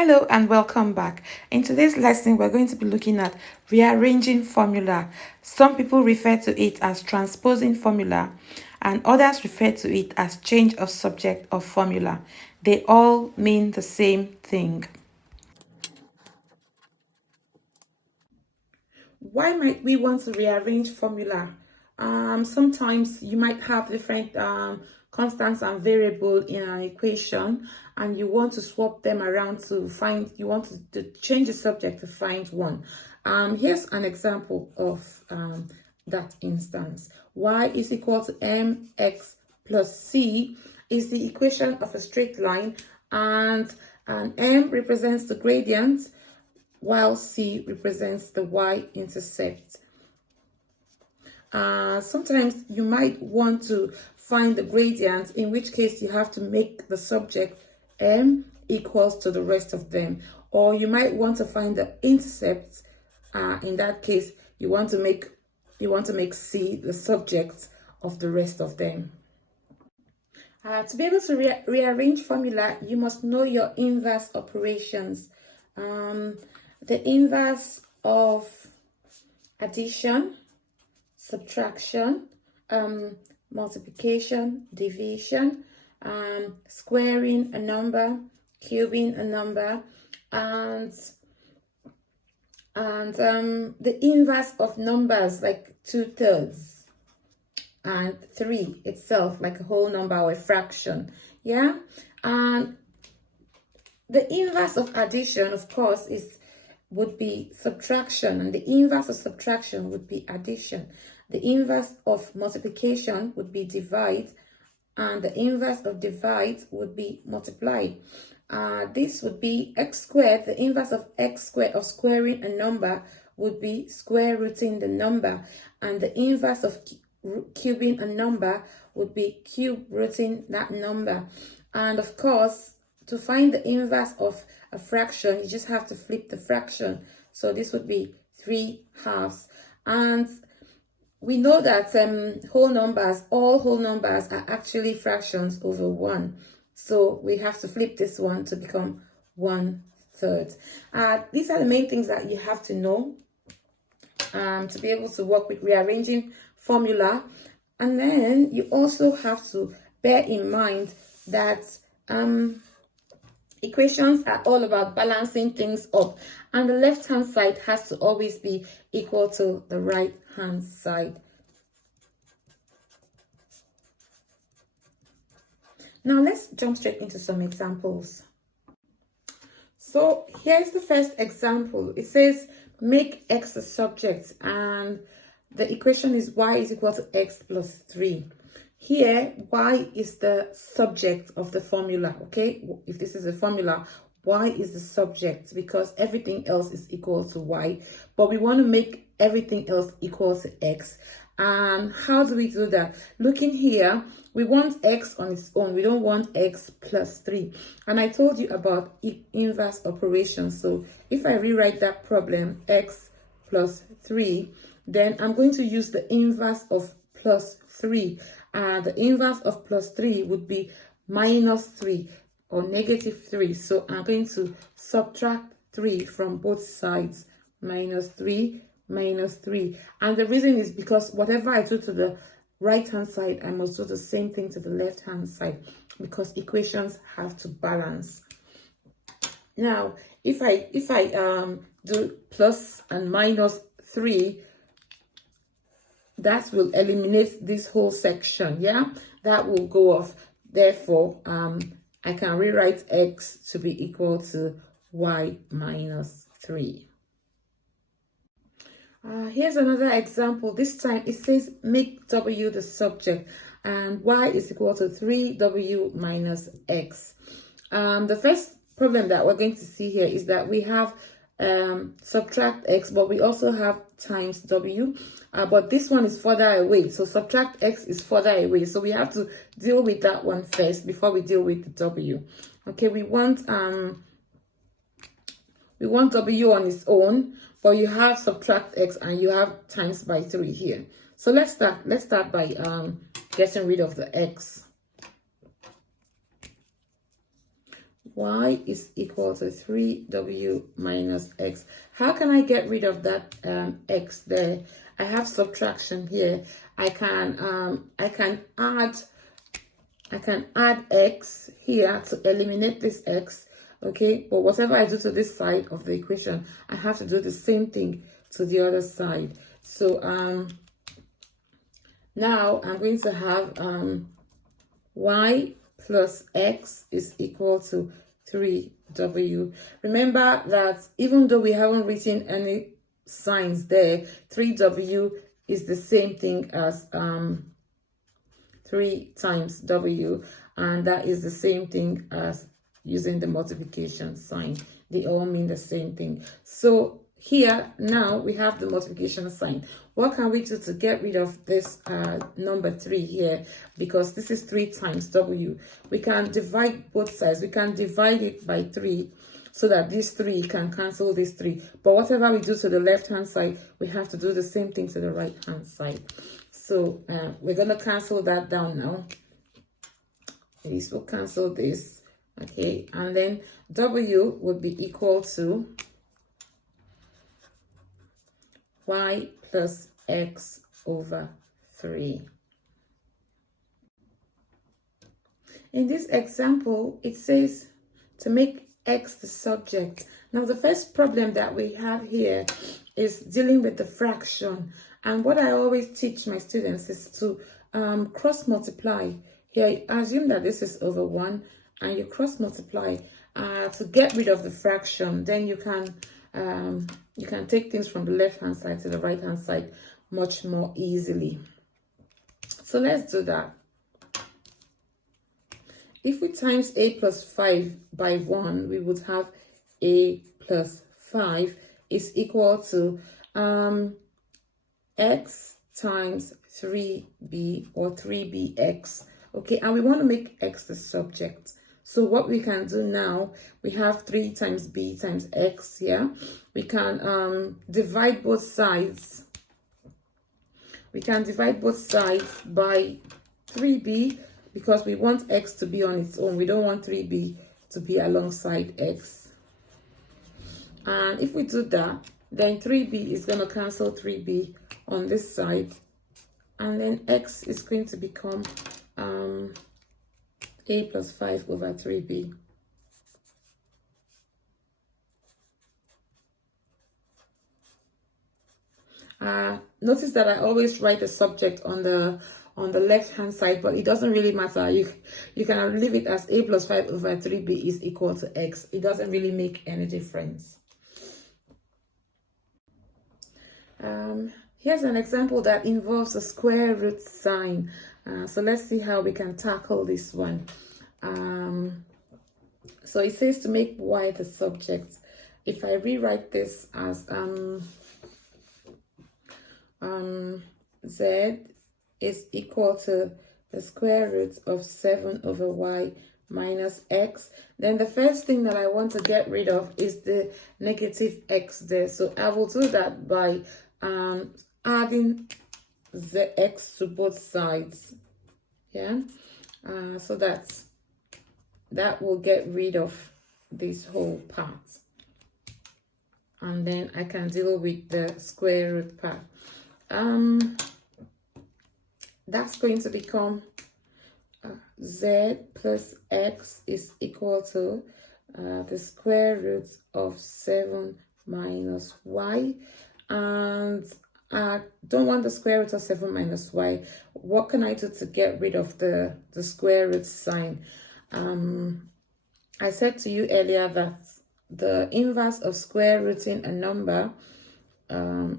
Hello and welcome back. In today's lesson, we're going to be looking at rearranging formula. Some people refer to it as transposing formula and others refer to it as change of subject of formula. They all mean the same thing. Why might we want to rearrange formula? Sometimes you might have different constants and variable in an equation and you want to swap them around to find, you want to change the subject to find one. Here's an example of that instance. Y is equal to mx plus c is the equation of a straight line, and m represents the gradient while c represents the y-intercept. Sometimes you might want to find the gradient, in which case you have to make the subject m equals to the rest of them, or you might want to find the intercept. In that case, you want to make c the subject of the rest of them. To be able to rearrange formula, you must know your inverse operations. The inverse of addition, subtraction, multiplication, division, squaring a number, cubing a number, and the inverse of numbers like 2/3 and 3 itself, like a whole number or a fraction. Yeah, and the inverse of addition, of course, would be subtraction, and the inverse of subtraction would be addition. The inverse of multiplication would be divide, and the inverse of divide would be multiply. This would be x squared. The inverse of x squared, of squaring a number, would be square rooting the number, and the inverse of cubing a number would be cube rooting that number. And of course, to find the inverse of a fraction, you just have to flip the fraction. So this would be 3/2. And we know that all whole numbers are actually fractions over 1. So we have to flip this one to become 1/3. These are the main things that you have to know to be able to work with rearranging formula. And then you also have to bear in mind that equations are all about balancing things up, and the left hand side has to always be equal to the right hand side. Now let's jump straight into some examples. So here's the first example. It says make x a subject, and the equation is y is equal to x plus 3. Here, y is the subject of the formula, okay? If this is a formula, y is the subject because everything else is equal to y. But we want to make everything else equal to x. And how do we do that? Looking here, we want x on its own. We don't want x plus 3. And I told you about inverse operations. So if I rewrite that problem, x plus 3, then I'm going to use the inverse of plus 3. The inverse of plus 3 would be minus 3 or negative 3. So I'm going to subtract 3 from both sides. Minus 3, minus 3. And the reason is because whatever I do to the right hand side, I must do the same thing to the left hand side, because equations have to balance. Now, if I do plus and minus 3, that will eliminate this whole section. Yeah, that will go off. Therefore, I can rewrite x to be equal to y minus 3. Here's another example. This time it says make w the subject and y is equal to 3w minus x. The first problem that we're going to see here is that we have subtract x, but we also have times w, but this one is further away, so subtract x is further away, so we have to deal with that one first before we deal with the w. Okay, we want w on its own, but you have subtract x and you have times by 3 here. So let's start by getting rid of the x. y is equal to 3w minus x. How can I get rid of that x there? I have subtraction here. I can add x here to eliminate this x, okay? But whatever I do to this side of the equation, I have to do the same thing to the other side. So now I'm going to have y plus x is equal to 3w. Remember that even though we haven't written any signs there, 3w is the same thing as 3 times w, and that is the same thing as using the multiplication sign. They all mean the same thing. So here now we have the multiplication sign. What can we do to get rid of this number 3 here? Because this is 3 times w. We can divide both sides. We can divide it by 3 so that this 3 can cancel this 3. But whatever we do to the left hand side, we have to do the same thing to the right hand side. So we're going to cancel that down now. This will cancel this. Okay, and then w would be equal to y plus x over 3. In this example, it says to make x the subject. Now, the first problem that we have here is dealing with the fraction. And what I always teach my students is to cross multiply. Here, assume that this is over 1, and you cross multiply to get rid of the fraction. Then you can take things from the left hand side to the right hand side much more easily. So let's do that. If we times a plus 5 by 1, we would have a plus 5 is equal to x times 3b, or 3bx. Okay, and we want to make x the subject. So what we can do now, we have 3 times b times x here. We can divide both sides. We can divide both sides by 3b because we want x to be on its own. We don't want 3b to be alongside x. And if we do that, then 3b is going to cancel 3b on this side. And then x is going to become a plus 5 over 3b. Notice that I always write the subject on the left hand side, but it doesn't really matter. You can leave it as a plus 5 over 3b is equal to x. It doesn't really make any difference. Here's an example that involves a square root sign. So let's see how we can tackle this one. So it says to make y the subject. If I rewrite this as z is equal to the square root of 7 over y minus x, then the first thing that I want to get rid of is the negative x there. So I will do that by adding the x to both sides. Yeah, so that will get rid of this whole part, and then I can deal with the square root part. That's going to become z plus x is equal to the square root of 7 minus y, and I don't want the square root of 7 minus y. What can I do to get rid of the square root sign? I said to you earlier that the inverse of square rooting a number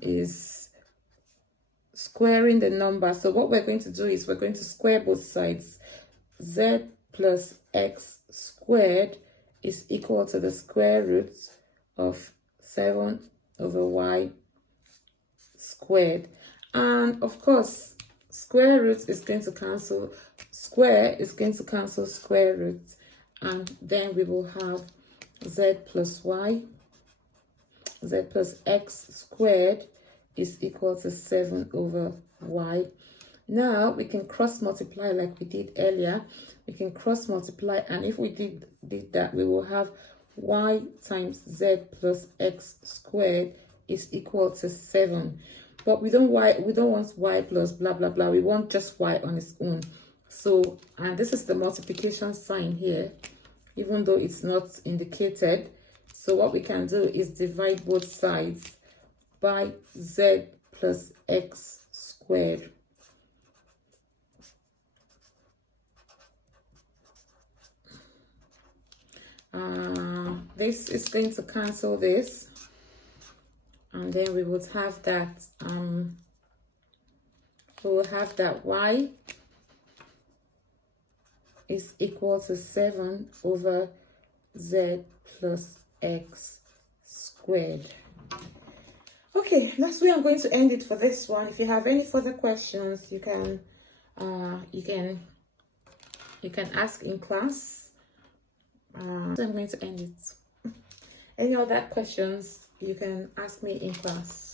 is squaring the number. So what we're going to do is we're going to square both sides. Z plus x squared is equal to the square root of 7 over y squared. And of course, square root is going to cancel square, is going to cancel square root, and then we will have z plus y, z plus x squared is equal to 7 over y. Now we can cross multiply like we did earlier. We can cross multiply, and if we did that, we will have y times z plus x squared is equal to 7. But we don't want y plus blah blah blah. We want just y on its own. So, and this is the multiplication sign here, even though it's not indicated. So what we can do is divide both sides by z plus x squared. This is going to cancel this, and then we would have that y is equal to 7 over z plus x squared. Okay, that's where I'm going to end it for this one. If you have any further questions, you can ask in class. So I'm going to end it. Any other questions, you can ask me in class.